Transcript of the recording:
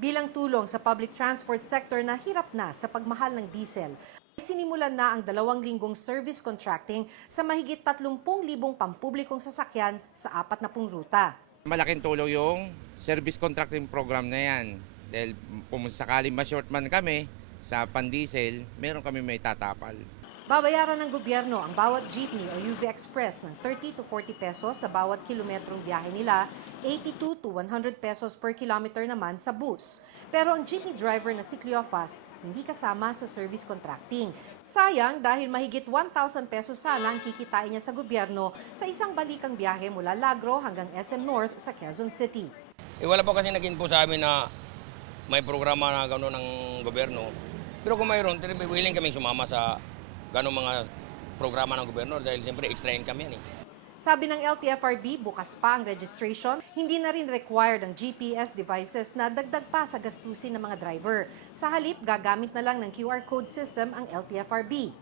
Bilang tulong sa public transport sector na hirap na sa pagmahal ng diesel, sinimulan na ang 2 linggong service contracting sa mahigit 30,000 pampublikong sasakyan sa 40 ruta. Malaking tulong yung service contracting program na yan. Dahil kung sakaling ma-short man kami sa pan-diesel, meron kami may tatapal. Babayaran ng gobyerno ang bawat jeepney o UV Express ng 30 to 40 pesos sa bawat kilometrong biyahe nila, 82 to 100 pesos per kilometer naman sa bus. Pero ang jeepney driver na si Cleophas hindi kasama sa service contracting. Sayang dahil mahigit 1,000 pesos sana ang kikitain niya sa gobyerno sa isang balikang biyahe mula Lagro hanggang SM North sa Quezon City. Wala po kasi nag-info sa amin na may programa na gano'n ng gobyerno. Pero kung mayroon, willing kaming sumama sa gano'ng mga programa ng gobyerno dahil siyempre extra income yan eh. Sabi ng LTFRB, bukas pa ang registration, hindi na rin required ang GPS devices na dagdag pa sa gastusin ng mga driver. Sa halip, gagamit na lang ng QR code system ang LTFRB.